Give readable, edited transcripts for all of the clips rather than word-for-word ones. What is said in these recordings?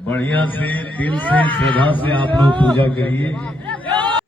बढ़िया से दिल से श्रद्धा से आप लोग पूजा करिए।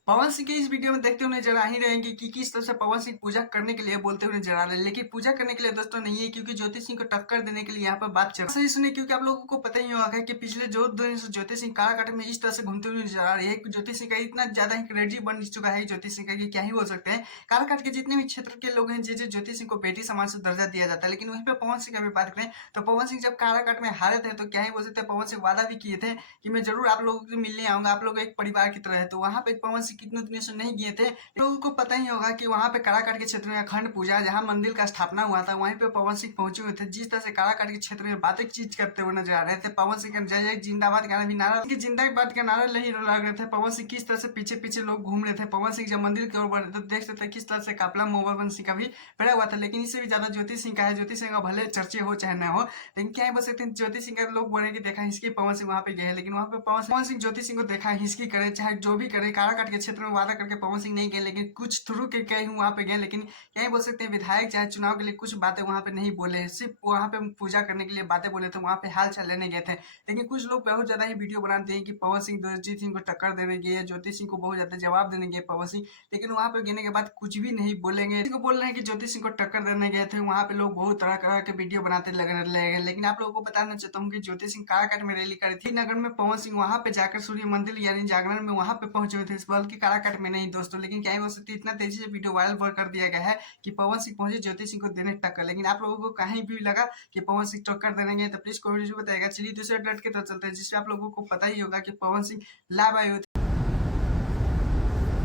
पवन सिंह के इस वीडियो में देखते हुए नजर आ ही रहेंगे कि किस तरह से पवन सिंह पूजा करने के लिए बोलते हुए नजर आ रहे हैं, लेकिन पूजा करने के लिए दोस्तों नहीं है, क्योंकि ज्योति सिंह को टक्कर देने के लिए यहाँ पर बात चल रही है। सुनिए, क्योंकि आप लोगों को पता ही होगा कि पिछले जो 2 दिन से ज्योति सिंह काराकाट में इस तरह से घूमते हुए नजर आ रही है। ज्योति सिंह का इतना ज्यादा ही क्रेजी बन चुका है ज्योति सिंह का कि क्या ही बोल सकते हैं। काराकाट के जितने भी क्षेत्र के लोग हैं, जिसे ज्योति सिंह को बेटी समान से दर्जा दिया जाता है, लेकिन वहीं पे पवन सिंह की भी बात करें तो पवन सिंह जब काराकाट में हारे थे तो क्या ही बोल सकते हैं, पवन सिंह वादा भी किए थे कि मैं जरूर आप लोगों से मिलने आऊंगा, आप लोग एक परिवार की तरह है। तो वहां पे पवन सिंह कितने दिनों से नहीं गए थे। लोगों को पता ही होगा कि वहां पे काराकाट के क्षेत्र में अखंड पूजा, जहां मंदिर का स्थापना हुआ था, वहीं पे पवन सिंह पहुंचे हुए थे। जिस तरह से काराकाट के क्षेत्र में बातें चीज करते हुए नजर आ रहे थे, पवन सिंह का जय जय जिंदाबाद का भी नारा, जिंदाबाद का नारा नहीं लग रहे थे। पवन सिंह किस तरह से पीछे पीछे लोग घूम रहे थे। पवन सिंह जब मंदिर की ओर बढ़ रहे थे देख सकते किस तरह से काफला मोबाइल सिंह का भी पड़ा हुआ था। लेकिन इससे भी ज्यादा ज्योति सिंह का है। ज्योति सिंह का भले चर्चे हो चाहे न हो, लेकिन क्या बोल सकते हैं, ज्योति सिंह का लोग बोले कि देखा हिसकी पवन सिंह वहां पे गए, लेकिन वहां पे पवन सिंह ज्योति सिंह को देखा हिसकी करे चाहे जो भी करे। काराकाट के क्षेत्र में वादा करके पवन सिंह नहीं गए, लेकिन कुछ थ्रू के गए वहां पे गए। लेकिन क्या ही बोल सकते हैं, विधायक चाहे चुनाव के लिए कुछ बातें वहां पे नहीं बोले, सिर्फ वहां पे पूजा करने के लिए बातें बोले थे, वहां पे हाल चाल लेने गए थे। लेकिन कुछ लोग बहुत ज्यादा ही वीडियो बनाते हैं कि पवन सिंह ज्योति सिंह को टक्कर देने गए, ज्योति सिंह को बहुत ज्यादा जवाब देने गए पवन सिंह, लेकिन वहां पे गिरने के बाद कुछ भी नहीं बोलेंगे। को बोल रहे हैं कि ज्योति सिंह को टक्कर देने गए थे, वहां पे लोग बहुत तरह तरह के वीडियो बनाते लगे। लेकिन आप लोगों को बताना चाहता हूँ कि ज्योति सिंह काराकाट में रैली करी थी नगर में, पवन सिंह वहां पे जाकर सूर्य मंदिर यानी जागरण में वहां पे पहुंचे हुए थे, बल्कि काराकाट में नहीं दोस्तों। लेकिन क्या ही हो सकती है, इतना तेजी से वीडियो वायरल कर दिया गया है कि पवन सिंह पहुंचे ज्योति सिंह को देने टक्कर। लेकिन आप लोगों को कहीं भी लगा कि पवन सिंह टक्कर देंगे तो प्लीज कमेंट में बताएगा। चलिए दूसरे डट की तरफ चलते हैं, जिससे आप लोगों को पता ही होगा कि पवन सिंह लाइव आए हुए थे।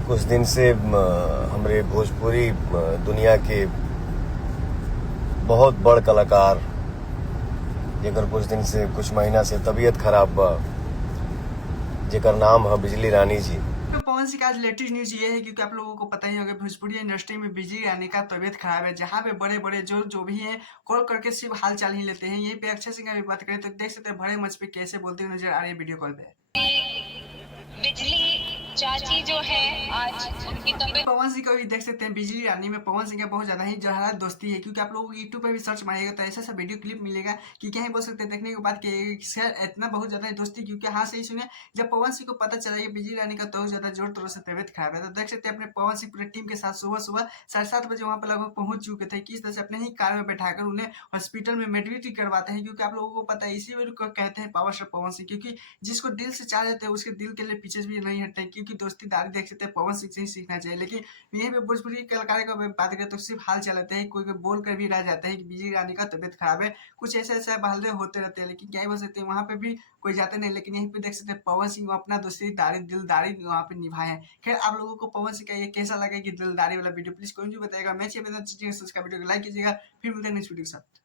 कुछ दिन से हमारे भोजपुरी दुनिया के बहुत बड़ कलाकार जेकर कुछ दिन से कुछ महीना से तबीयत खराब बा, जेकर नाम है बिजली रानी जी। तो पवन सिंह का आज लेटेस्ट न्यूज ये है, क्योंकि आप लोगों को पता ही होगा भोजपुरी इंडस्ट्री में बिजली रानी का तबीयत खराब है, जहाँ पे बड़े बड़े जो भी हैं कॉल करके सिर्फ हाल चाल ही लेते हैं। यहीं पे अक्षय सिंह की बात करें तो देख सकते हैं बड़े मंच पे कैसे बोलते हुए नजर आ रही है वीडियो कॉल पे। बिजली चाची जो है आज उनकी तबीयत। पवन सिंह को भी देख सकते हैं बिजली रानी में पवन सिंह का बहुत ज्यादा ही जहरा दोस्ती है, क्योंकि आप लोगों को यूट्यूब पे भी सर्च मारिएगा तो ऐसा वीडियो क्लिप मिलेगा कि क्या ही बोल सकते हैं देखने के बाद कि इतना बहुत ज्यादा दोस्ती। क्योंकि हाँ सही सुनिए, जब पवन सिंह को पता चला कि बिजली रानी का तो ज्यादा जोर तौर से तबियत खराब है, तो देख सकते हैं अपने पवन सिंह पूरे टीम के साथ सुबह सुबह 7:30 बजे वहां पर लगभग पहुंच चुके थे। किस तरह से अपने ही कार में बैठाकर उन्हें हॉस्पिटल में मेडविटी करवाते हैं, क्योंकि आप लोगों को पता है इसी को कहते हैं पावर स्टार पवन सिंह, क्योंकि जिसको दिल से चाह जाते हैं उसके दिल के लिए पीछे भी नहीं हटते, क्योंकि दोस्तीदारी देख सकते हैं पवन सिंह से ही सीखना चाहिए। लेकिन यहीं पे भोजपुरी कलाकार का बात करें तो सिर्फ हाल चलाते हैं, कोई बोल कर भी रह जाते हैं कि बिजली रानी का तबियत खराब है, कुछ ऐसे ऐसे बहाने होते रहते हैं। लेकिन क्या ही बोल सकते हैं, वहां पे भी कोई जाते नहीं। लेकिन यहीं पे देख सकते हैं पवन सिंह अपना दोस्तीदारी दिलदारी वहां पे निभाए हैं। खैर आप लोगों को पवन सिंह का ये कैसा लगा कि दिलदारी वाला वीडियो, प्लीज कोई भी बताएगा। मैं चाहिए वीडियो को लाइक कीजिएगा। फिर मिलते हैं नेक्स्ट वीडियो के साथ।